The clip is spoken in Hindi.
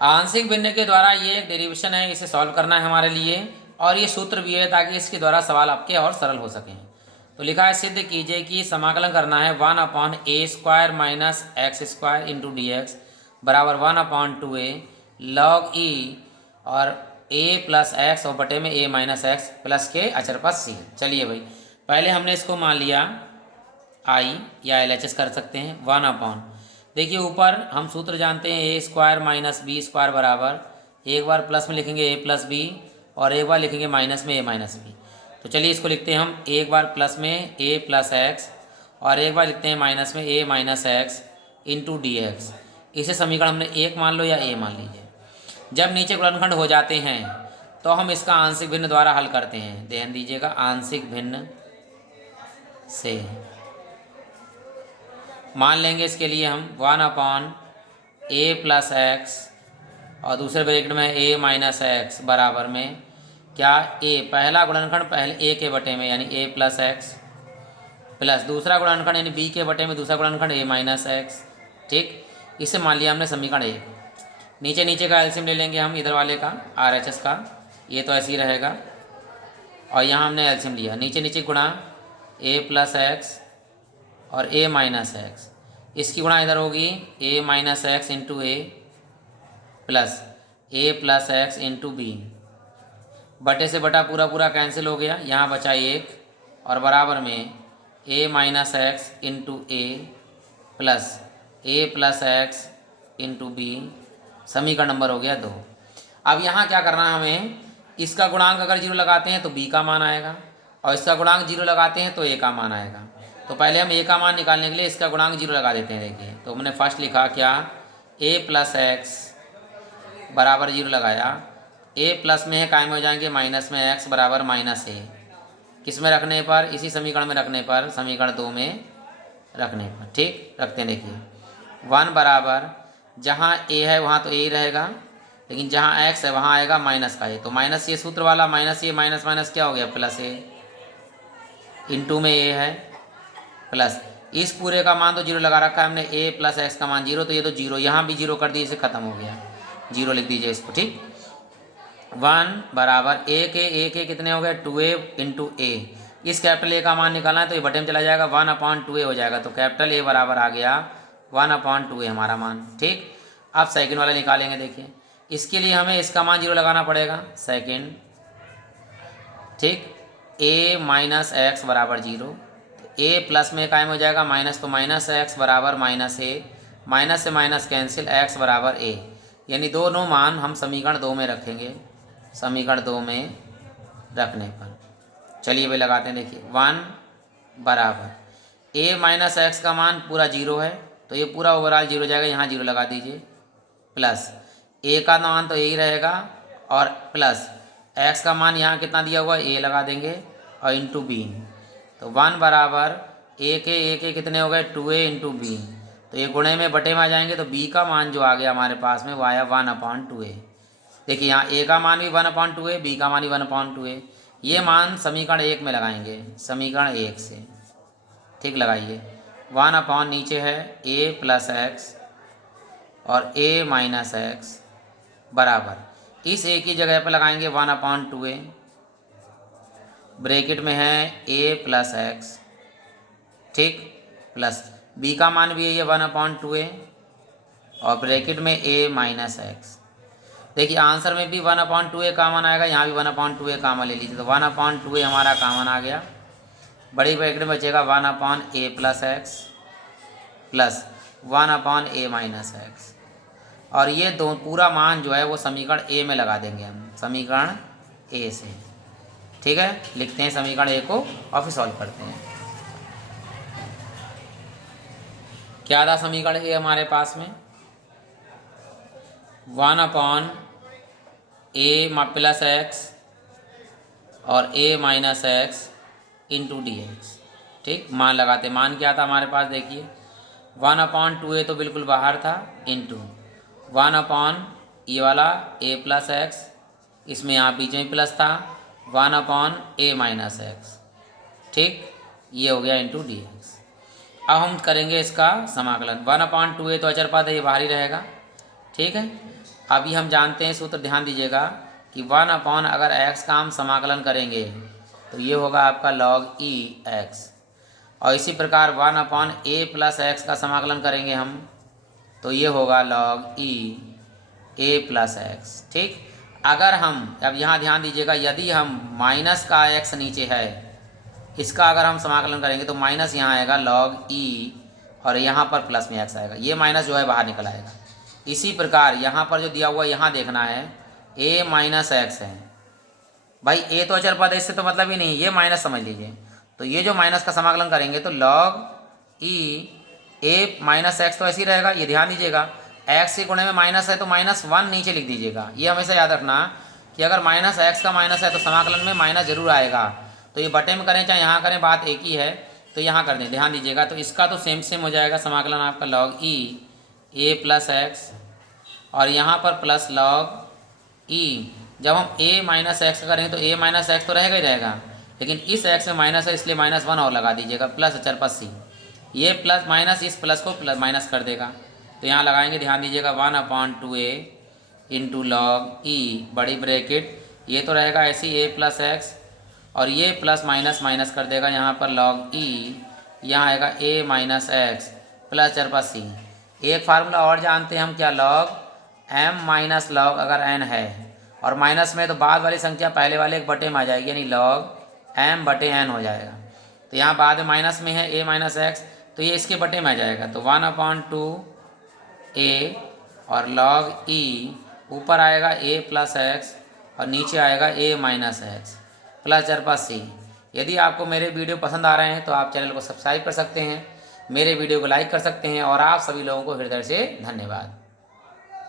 आंशिक भिन्न के द्वारा ये एक डेरिवेशन है, इसे सॉल्व करना है हमारे लिए, और ये सूत्र भी है ताकि इसके द्वारा सवाल आपके और सरल हो सकें। तो लिखा है सिद्ध कीजिए कि समाकलन करना है 1/a² minus x square into D x बराबर 1/2a log e और a प्लस एक्स और बटे में a माइनस एक्स प्लस के अचर पर c। चलिए भाई, पहले हमने इसको मान लिया i या LHS कर सकते हैं 1/। देखिए ऊपर हम सूत्र जानते हैं a² माइनस बी स्क्वायर बराबर, एक बार प्लस में लिखेंगे a प्लस बी और एक बार लिखेंगे माइनस में a माइनस बी। तो चलिए इसको लिखते हैं हम, एक बार प्लस में a प्लस एक्स और एक बार लिखते हैं माइनस में a minus x into D x. इसे समीकरण हमने एक मान लो या a मान लीजिए। जब नीचे गुणनखंड हो जाते हैं तो हम इसका आंशिक भिन्न द्वारा हल करते हैं। ध्यान दीजिएगा, आंशिक भिन्न से मान लेंगे इसके लिए हम 1/a प्लस एक्स और दूसरे ब्रैकेट में a माइनस एक्स बराबर में क्या a, पहला गुणनखंड पहले a के बटे में यानी a प्लस एक्स प्लस दूसरा गुणनखंड यानी b के बटे में दूसरा गुणनखंड a माइनस एक्स। ठीक, इसे मान लिया हमने समीकरण 1। नीचे नीचे का एलसीएम ले लेंगे हम, इधर वाले का RHS का, ये तो ऐसे ही रहेगा, और यहाँ हमने एलसीएम लिया, नीचे नीचे गुणा a प्लस एक्स और a माइनस एक्स, इसकी गुणा इधर होगी a minus x into a plus a plus x into b, बटे से बटा पूरा पूरा कैंसिल हो गया, यहाँ बचा 1 और बराबर में a minus x into a plus a plus x into b, समीकरण नंबर हो गया 2। अब यहाँ क्या करना है हमें, इसका गुणांक अगर 0 लगाते हैं तो b का मान आएगा और इसका गुणांक 0 लगाते हैं तो a का मान आएगा। तो पहले हम a का मान निकालने के लिए इसका गुणांक 0 लगा देते हैं। देखिए, तो हमने फर्स्ट लिखा क्या, a प्लस एक्स बराबर 0 लगाया, a प्लस में है कायम हो जाएंगे माइनस में x बराबर माइनस a, किस में रखने पर, इसी समीकरण में रखने पर, समीकरण 2 में रखने पर। ठीक, रखते हैं। देखिए 1 बराबर जहाँ a है वहाँ तो a ही रहेगा, लेकिन जहाँ x है वहाँ आएगा माइनस का a, तो माइनस ये सूत्र वाला माइनस ये माइनस माइनस क्या हो गया प्लस a, इंटू में a है प्लस इस पूरे का मान तो 0 लगा रखा है हमने, a प्लस एक्स का मान 0, तो ये तो 0, यहाँ भी 0 कर दिए, इसे ख़त्म हो गया, 0 लिख दीजिए इसको। ठीक, 1 बराबर a के कितने हो गए 2a इंटू a, इस कैपिटल A का मान निकालना है तो ये बटे में चला जाएगा, 1/2a हो जाएगा, तो कैपिटल A बराबर आ गया 1/2a हमारा मान। ठीक, अब सेकंड वाला निकालेंगे। देखिए इसके लिए हमें इसका मान 0 लगाना पड़ेगा, सेकंड। ठीक, a माइनस एक्स बराबर 0, a प्लस में कायम हो जाएगा माइनस, तो माइनस एक्स बराबर माइनस a, माइनस से माइनस कैंसिल, x बराबर a, यानी दोनों मान हम समीकरण 2 में रखेंगे, समीकरण 2 में रखने पर चलिए भाई लगाते हैं। देखिए 1 बराबर a माइनस एक्स का मान पूरा 0 है तो ये पूरा ओवरऑल 0 हो जाएगा, यहाँ 0 लगा दीजिए, प्लस a का मान तो यही रहेगा और प्लस x का मान यहाँ कितना दिया हुआ है a लगा देंगे और इंटू b, तो 1 बराबर a के कितने हो गए 2a इंटू बी, तो ये गुणे में बटे में आ जाएंगे, तो b का मान जो आ गया हमारे पास में वो आया 1/2a। देखिए यहाँ a का मान भी 1/2a, b का मान भी 1/2a, ये मान समीकरण 1 में लगाएंगे, समीकरण 1 से। ठीक, लगाइए 1/ नीचे है a प्लस एक्स और a माइनस एक्स बराबर इस a की जगह पर लगाएंगे 1/2a, ब्रैकेट में है a प्लस एक्स, ठीक, प्लस b का मान भी यही है 1/2a और ब्रैकेट में a माइनस एक्स। देखिए आंसर में भी 1/2a कॉमन आएगा, यहाँ भी 1/2a कॉमन ले लीजिए, तो 1/2a हमारा कॉमन आ गया, बड़ी ब्रैकेट में बचेगा 1/a plus x plus 1/a minus x, और ये दो पूरा मान जो है वो समीकरण a में लगा देंगे हम, समीकरण a से। ठीक है, लिखते हैं समीकरण a को और फिर सॉल्व करते हैं। क्या था समीकरण a हमारे पास में, 1/a प्लस एक्स और a minus x into D x. ठीक, मान लगाते, मान क्या था हमारे पास, देखिए 1/2a तो बिल्कुल बाहर था, इंटू 1/ ये वाला a प्लस एक्स, इसमें यहाँ बीच में प्लस था 1/a माइनस एक्स। ठीक, ये हो गया इंटू डी एक्स। अब हम करेंगे इसका समाकलन, 1/2a तो अचर पद है, ये बाहर ही रहेगा। ठीक है। अभी हम जानते हैं सूत्र, ध्यान दीजिएगा कि 1 अगर x का हम समाकलन करेंगे तो ये होगा आपका log e x, और इसी प्रकार 1/a प्लस एक्स का समाकलन करेंगे हम तो ये होगा log e a plus x. ठीक, अगर हम अब यहाँ ध्यान दीजिएगा, यदि हम माइनस का x नीचे है, इसका अगर हम समाकलन करेंगे तो माइनस यहाँ आएगा log e और यहाँ पर प्लस में x आएगा, ये माइनस जो है बाहर निकल आएगा। इसी प्रकार यहाँ पर जो दिया हुआ यहाँ देखना है a माइनस एक्स है, भाई a तो अचर पद है, इससे तो मतलब ही नहीं, ये माइनस समझ लीजिए। तो ये जो माइनस का समाकलन करेंगे तो log e a minus x तो ऐसे ही रहेगा, ये ध्यान दीजिएगा। x के गुणे में माइनस है तो -1 नीचे लिख दीजिएगा, ये हमेशा याद रखना कि अगर माइनस एक्स का माइनस है तो समाकलन में माइनस जरूर आएगा। तो ये बटे में करें चाहे यहाँ करें, बात एक ही है, तो यहाँ कर दें, ध्यान दीजिएगा। तो इसका तो सेम हो जाएगा समाकलन आपका log e a plus x, और यहाँ पर प्लस log e, जब हम a माइनस एक्स करेंगे तो a माइनस एक्स तो रहेगा ही रहेगा, लेकिन इस x में माइनस है इसलिए -1 और लगा दीजिएगा, प्लस अचर पद c, ये प्लस माइनस इस प्लस को प्लस माइनस कर देगा। तो यहाँ लगाएंगे, ध्यान दीजिएगा 1/2a इंटू log e बड़ी ब्रैकेट, ये तो रहेगा ऐसे ही a प्लस एक्स, और ये प्लस माइनस माइनस कर देगा यहाँ पर log e, यहाँ आएगा a माइनस एक्स प्लस अचर पद c। एक फार्मूला और जानते हैं हम क्या, log m माइनस log अगर n है और माइनस में तो बाद वाली संख्या पहले वाले एक बटे में आ जाएगी, यानी log m बटे n हो जाएगा। तो यहाँ बाद में माइनस में है a माइनस एक्स, तो ये इसके बटे में आ जाएगा, तो 1/2a और log e ऊपर आएगा a प्लस एक्स और नीचे आएगा a माइनस एक्स प्लस अचर पद c। यदि आपको मेरे वीडियो पसंद आ रहे हैं तो आप चैनल को सब्सक्राइब कर सकते हैं, मेरे वीडियो को लाइक कर सकते हैं, और आप सभी लोगों को हृदय से धन्यवाद।